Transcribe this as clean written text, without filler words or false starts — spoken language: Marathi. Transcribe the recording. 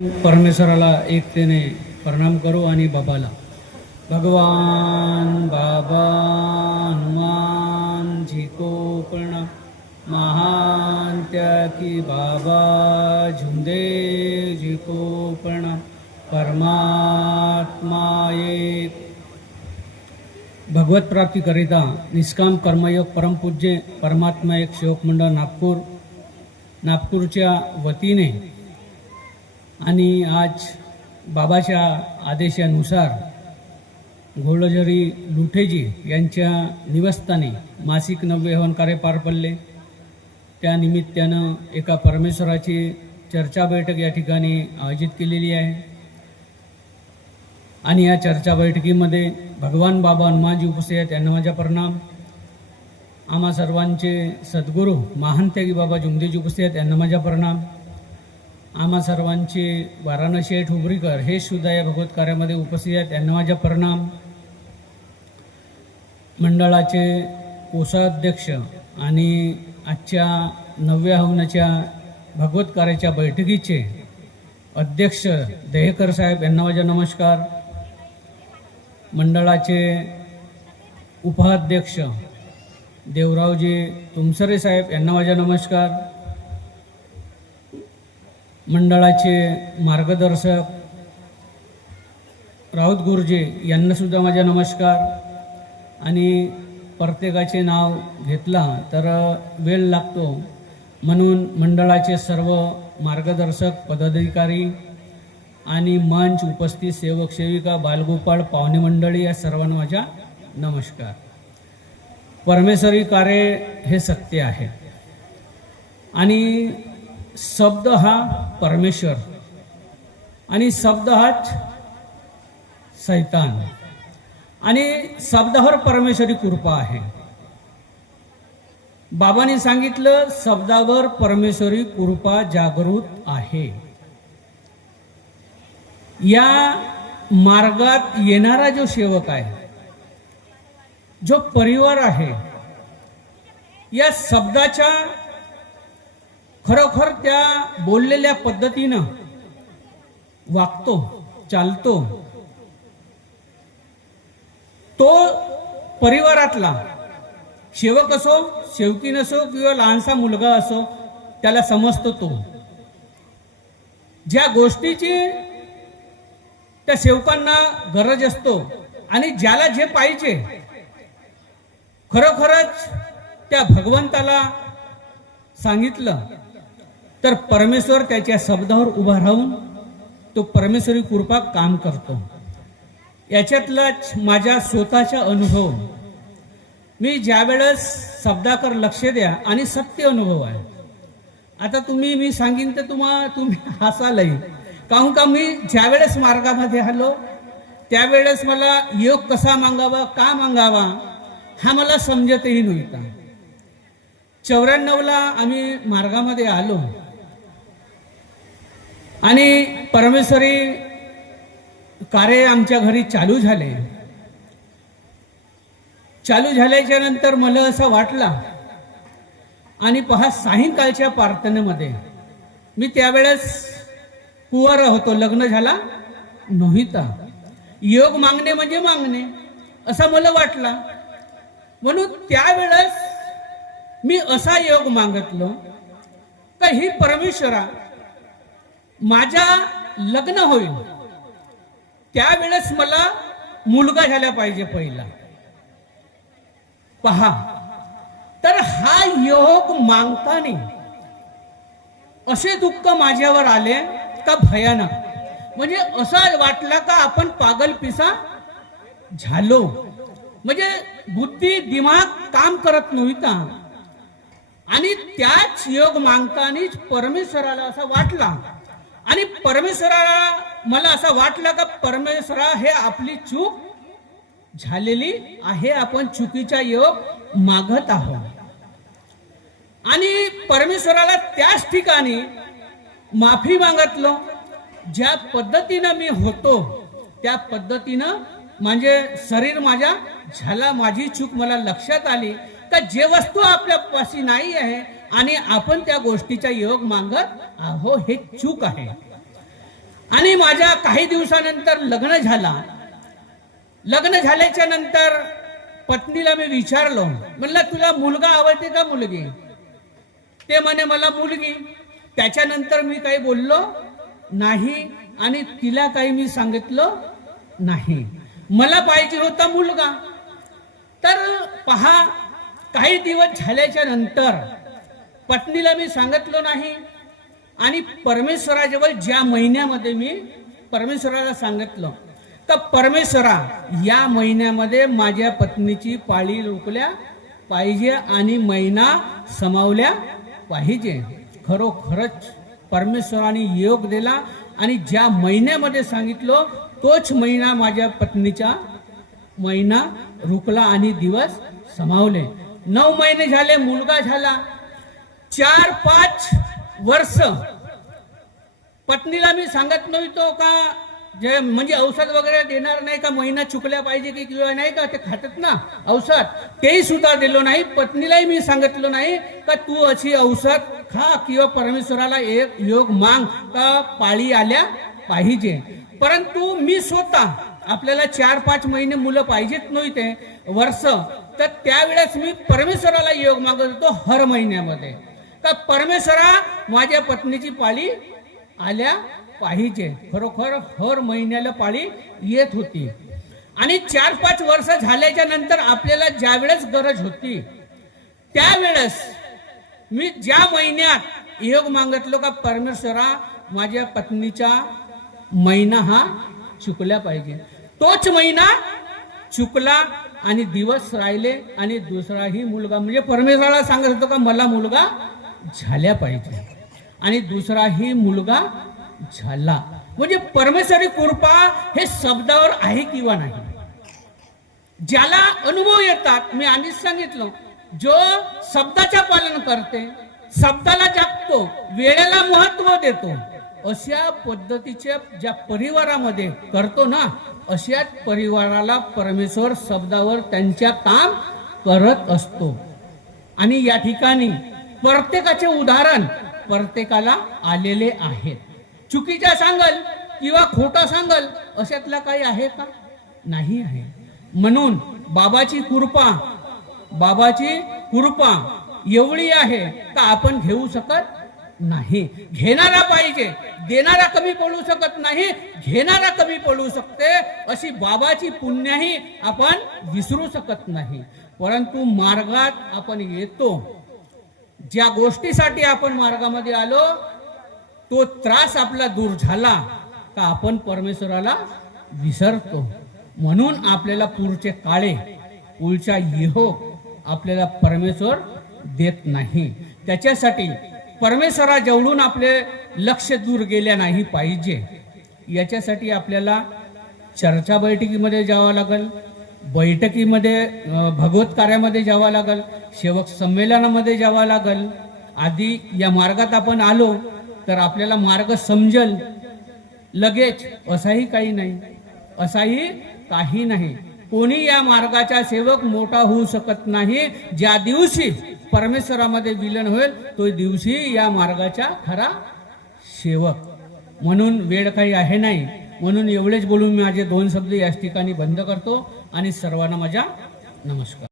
परमेश्वराला एकतेने प्रणाम करू आणि बाबाला भगवान बाबा हनुमान जी को प्रणाम महान त्यागी बाबा झुंदेव जी को प्रणाम परमात्मा एक भगवत प्राप्ती करिता निष्काम कर्मयोग परमपूज्य परमात्मा एक सेवक मंडळ नागपूरच्या वतीने आणि आज बाबाच्या आदेशानुसार घोडझरी लुठेजी यांच्या निवासस्थानी मासिक नववे हवन कार्य पार पडले। त्या निमित्तानं एका परमेश्वराची चर्चा बैठक या ठिकाणी आयोजित केलेली आहे आणि या चर्चा बैठकीमध्ये भगवान बाबा हनुमानजी उपस्थित आहेत, त्यांना माझा प्रणाम। आम्हा सर्वांचे सद्गुरू महान त्यागी बाबा झुंदेजी उपस्थित आहेत, त्यांना माझा प्रणाम। आम्हा सर्वांचे वाराणसी ठुबरीकर हे सुद्धा या भगवत कार्यामध्ये उपस्थित आहेत, त्यांना माझा प्रणाम। मंडळाचे कोषाध्यक्ष आणि आजच्या नवव्या हवनाच्या भगवत कार्याच्या बैठकीचे अध्यक्ष दहेकर साहेब यांना माझा नमस्कार। मंडळाचे उपाध्यक्ष देवरावजी तुमसरे साहेब यांना माझा नमस्कार। मंडळाचे मार्गदर्शक राऊत गुरुजी यांना सुद्धा माझा नमस्कार। आणि प्रत्येकाचे नाव घेतला तर वेळ लागतो, म्हणून मंडळाचे सर्व मार्गदर्शक पदाधिकारी आणि मंच उपस्थित सेवक सेविका बालगोपाळ पाहुणे मंडळी या सर्वांना माझा नमस्कार। परमेश्वरी कार्य हे सत्य आहे आणि शब्द हा परमेश्वर आणि शब्द हाच शैतान आणि शब्दावर परमेश्वरी कृपा आहे। बाबांनी सांगितलं शब्दावर परमेश्वरी कृपा जागृत आहे। या मार्गात येणारा जो सेवक आहे, जो परिवार आहे, या शब्दाच्या खरोखर त्या बोललेल्या पद्धतीनं वागतो चालतो, तो परिवारातला सेवक असो सेवकी नसो किंवा लहानसा मुलगा असो त्याला समजतो। तो ज्या गोष्टीची त्या सेवकांना गरज असतो आणि ज्याला जे पाहिजे खरोखरच त्या भगवंताला सांगितलं तर परमेश्वर त्याच्या शब्दावर उभा राहून तो परमेश्वरी कृपा काम करतो। याच्यातलाच माझा स्वतःचा अनुभव, मी ज्या वेळेस शब्दाकर लक्ष द्या आणि सत्य अनुभव आहे। आता मी सांगीन तर तुम्ही हसालही, काहून का मी ज्या वेळेस मार्गामध्ये आलो त्यावेळेस मला योग कसा मागावा का मागावा हा मला समजतही नव्हता। 94ला आम्ही मार्गामध्ये आलो आणि परमेश्वरी कार्य आमच्या घरी चालू झाले। चालू झाल्याच्या नंतर मला असं वाटलं आणि पहा सायंकाळच्या प्रार्थनेमध्ये मी त्यावेळेस कुवारा होतो, लग्न झाला नव्हता। योग मागणे म्हणजे मागणे असं मला वाटला, म्हणून त्यावेळेस मी असा योग मागितलो का ही परमेश्वरा माझ्या लग्न होईल त्यावेळेस मला मुलगा झाला पाहिजे पहिला। पहा तर हा योग मागताना असे दुःख माझ्यावर आले का भयानक, म्हणजे असं वाटलं का आपण पागल पिसा झालो, म्हणजे बुद्धी दिमाग काम करत नव्हता। आणि त्याच योग मागतानीच परमेश्वराला असं वाटला आणि परमेश्वराला मला असं वाटलं का परमेश्वरा हे आपली चूक झालेली आहे, आपण चुकीचा योग मागत आहोत। आणि परमेश्वराला त्याच ठिकाणी माफी मागितलो। ज्या पद्धतीनं मी होतो त्या पद्धतीनं म्हणजे शरीर माझ्या झाला, माझी चूक मला लक्षात आली का जे वस्तू आपल्या पाशी नाही आहे आणि आपण त्या गोष्टीचा योग मागत आहो हे चूक आहे। आणि माझ्या काही दिवसानंतर लग्न झाला. लग्न झाल्याच्या नंतर पत्नीला मी विचारलो, म्हणलं तुला मुलगा आवडते का मुलगी? ते म्हणे मला मुलगी. त्याच्यानंतर मी काही बोललो नाही आणि तिला काही मी सांगितलं नाही. मला पाहिजे होता मुलगा. तर पहा, काही दिवस झाल्याच्या नंतर पत्नीला मी सांगितलं नाही आणि परमेश्वराजवळ ज्या महिन्यामध्ये मी परमेश्वराला सांगितलं तर परमेश्वरा या महिन्यामध्ये माझ्या पत्नीची पाळी रोखल्या पाहिजे आणि महिना समावल्या पाहिजे. खरोखरच परमेश्वराने योग दिला आणि ज्या महिन्यामध्ये सांगितलं तोच महिना माझ्या पत्नीचा महिना रुकला आणि दिवस समावले. 9 महिने झाले, मुलगा झाला. 4-5 वर्ष पत्नीला मी सांगत नव्हतो का जे म्हणजे औषध वगैरे देणार नाही का, महिना चुकल्या पाहिजे की किंवा नाही का, ते खातात ना औषध, तेही सुद्धा दिलो नाही. पत्नीलाही मी सांगितलं नाही का तू अशी औषध खा किंवा परमेश्वराला एक योग माग का पाळी आल्या पाहिजे. परंतु मी स्वतः आपल्याला 4-5 महिने मुलं पाहिजेत नव्हते वर्ष, तर त्यावेळेस मी परमेश्वराला योग मागत होतो हर महिन्यामध्ये का परमेश्वरा माझ्या पत्नीची पाळी आल्या पाहिजे. खरोखर हर महिन्याला पाळी येत होती. आणि 4-5 वर्ष झाल्याच्या नंतर आपल्याला ज्या वेळेस गरज होती त्यावेळेस मी ज्या महिन्यात योग मागितलो का परमेश्वरा माझ्या पत्नीचा महिना हा चुकला पाहिजे, तोच महिना चुकला आणि दिवस राहिले आणि दुसराही मुलगा म्हणजे परमेश्वराला सांगत होतो का मला मुलगा झाल्या पाहिजे आणि दुसराही मुलगा झाला. म्हणजे परमेश्वरी कृपा हे शब्दावर आहे किंवा नाही, ज्याला अनुभव येतात. मी आधीच सांगितलं, जो शब्दाचे पालन करते, शब्दाला जपतो, वेळेला महत्व देतो, अशा पद्धतीच्या ज्या परिवारामध्ये करतो ना, अशाच परिवाराला परमेश्वर शब्दावर त्यांच्या काम करत असतो. आणि या ठिकाणी प्रत्येकाचे उदाहरण प्रत्येकाला आलेले आहेत. चुकीचा सांगल किंवा खोटा सांगल अशातला काही आहे का? नाही आहे. म्हणून बाबाची कृपा एवढी आहे का आपण घेऊ शकत नाही. घेणारा पाहिजे, देणारा कमी पडू शकत नाही, घेणारा कमी पडू शकते. अशी बाबाची पुण्याही आपण विसरू शकत नाही. परंतु मार्गात आपण येतो, ज्या गोष्टीसाठी आपण मार्गामध्ये आलो तो त्रास आपला दूर झाला का आपण परमेश्वराला विसरतो. म्हणून आपल्याला पुढचे काळे पुढचा योग आपल्याला परमेश्वर देत नाही. त्याच्यासाठी परमेश्वराजवळून आपले लक्ष दूर गेले नाही पाहिजे. याच्यासाठी आपल्याला चर्चा बैठकीमध्ये जावं लागेल, बैठकीमध्ये भगवत कार्यामध्ये जावं लागेल, सेवक संमेलनामध्ये जावं लागेल. आधी या मार्गात आपण आलो तर आपल्याला मार्ग समजेल लगेच असाही काही नाही. कोणी या मार्गाचा सेवक मोठा होऊ शकत नाही. ज्या दिवशी परमेश्वरामध्ये विलीन होईल तो दिवशी या मार्गाचा खरा सेवक. म्हणून वेळ काही आहे नाही, म्हणून एवढेच बोलून मी माझे 2 शब्द याच ठिकाणी बंद करतो आणि सर्वांना माझा नमस्कार.